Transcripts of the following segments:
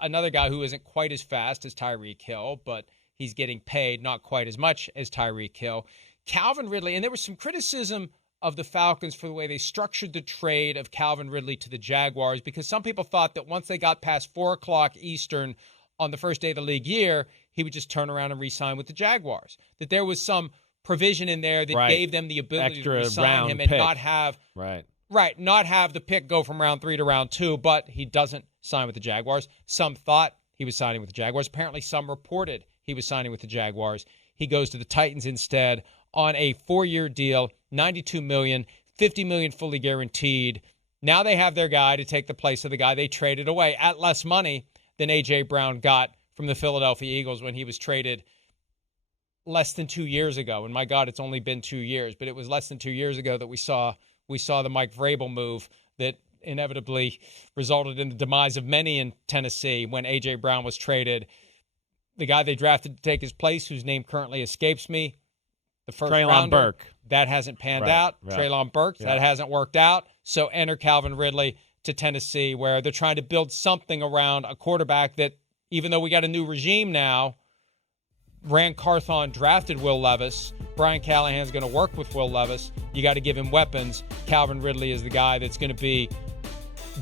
another guy who isn't quite as fast as Tyreek Hill, but he's getting paid not quite as much as Tyreek Hill. Calvin Ridley, and there was some criticism of the Falcons for the way they structured the trade of Calvin Ridley to the Jaguars, because some people thought that once they got past 4 o'clock Eastern on the first day of the league year, he would just turn around and re-sign with the Jaguars. That there was some provision in there that gave them the ability to re-sign him and not have not have the pick go from round 3 to round 2, but he doesn't sign with the Jaguars. Some thought he was signing with the Jaguars. Apparently some reported he was signing with the Jaguars. He goes to the Titans instead on a 4-year deal, $92 million, $50 million fully guaranteed. Now they have their guy to take the place of the guy they traded away at less money than A.J. Brown got from the Philadelphia Eagles when he was traded less than 2 years ago. And my God, it's only been 2 years, but it was less than 2 years ago that we saw the Mike Vrabel move that inevitably resulted in the demise of many in Tennessee when A.J. Brown was traded. The guy they drafted to take his place, whose name currently escapes me, the first rounder, Burke. That hasn't panned out. Right. Treylon Burke, that hasn't worked out. So enter Calvin Ridley to Tennessee, where they're trying to build something around a quarterback that, even though we got a new regime now, Rand Carthon drafted Will Levis. Brian Callahan's going to work with Will Levis. You got to give him weapons. Calvin Ridley is the guy that's going to be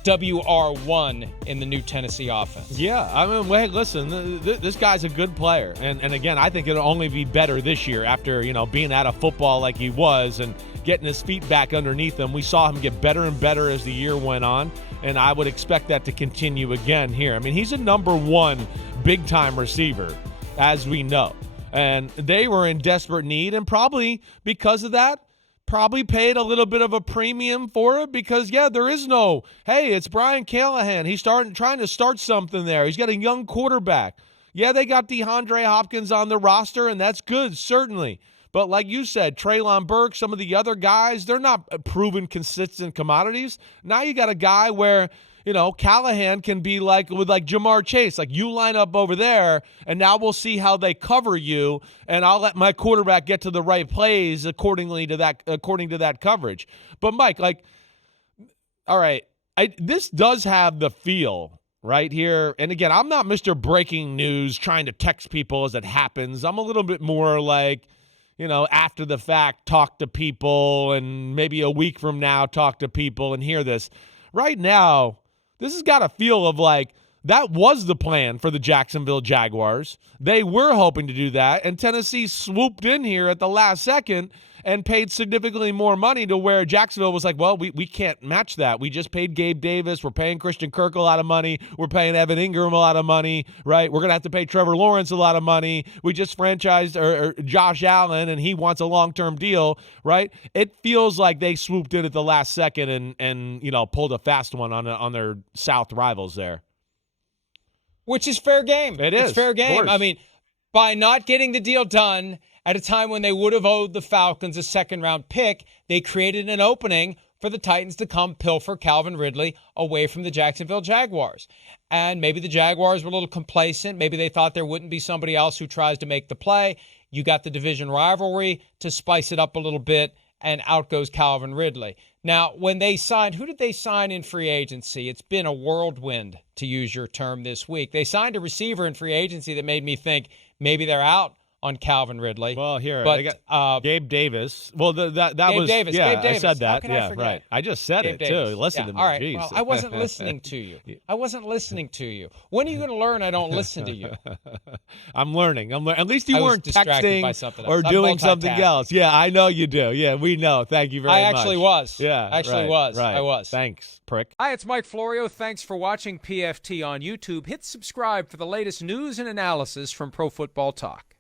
WR1 in the new Tennessee offense. Yeah, I mean, hey, listen, this guy's a good player. And again, I think it'll only be better this year after, being out of football like he was and getting his feet back underneath him. We saw him get better and better as the year went on, and I would expect that to continue again here. I mean, he's a number 1 big-time receiver, as we know. And they were in desperate need, and probably because of that, probably paid a little bit of a premium for it because, there is no, hey, it's Brian Callahan. He's trying to start something there. He's got a young quarterback. Yeah, they got DeAndre Hopkins on the roster, and that's good, certainly. But like you said, Treylon Burke, some of the other guys, they're not proven consistent commodities. Now you got a guy where, Callahan can be like with Jamar Chase. Like, you line up over there, and now we'll see how they cover you, and I'll let my quarterback get to the right plays according to that coverage. But, Mike, all right, this does have the feel right here. And, again, I'm not Mr. Breaking News trying to text people as it happens. I'm a little bit more after the fact, talk to people, and maybe a week from now talk to people and hear this. Right now, this has got a feel of that was the plan for the Jacksonville Jaguars. They were hoping to do that, and Tennessee swooped in here at the last second and paid significantly more money to where Jacksonville was like, well, we can't match that. We just paid Gabe Davis. We're paying Christian Kirk a lot of money. We're paying Evan Ingram a lot of money, right? We're going to have to pay Trevor Lawrence a lot of money. We just franchised or Josh Allen, and he wants a long-term deal, right? It feels like they swooped in at the last second and pulled a fast one on their South rivals there. Which is fair game. It is. It's fair game. I mean, by not getting the deal done at a time when they would have owed the Falcons a second-round pick, they created an opening for the Titans to come pilfer Calvin Ridley away from the Jacksonville Jaguars. And maybe the Jaguars were a little complacent. Maybe they thought there wouldn't be somebody else who tries to make the play. You got the division rivalry to spice it up a little bit, and out goes Calvin Ridley. Now, when they signed, who did they sign in free agency? It's been a whirlwind, to use your term, this week. They signed a receiver in free agency that made me think maybe they're out on Calvin Ridley. Well, here, but, they got Gabe Davis. Well, that Gabe was Davis. Yeah, Gabe Davis. I said that. I forget? Right. I just said Gabe it Davis. too. Listen to me. All right. Jeez. Well, I wasn't listening to you. When are you going to learn I don't listen to you? I'm learning. At least you weren't texting by something else. or doing something else. Yeah, I know you do. Yeah, we know. Thank you very much. I actually was. Yeah, was. Right. I was. Thanks, prick. Hi, it's Mike Florio. Thanks for watching PFT on YouTube. Hit subscribe for the latest news and analysis from Pro Football Talk.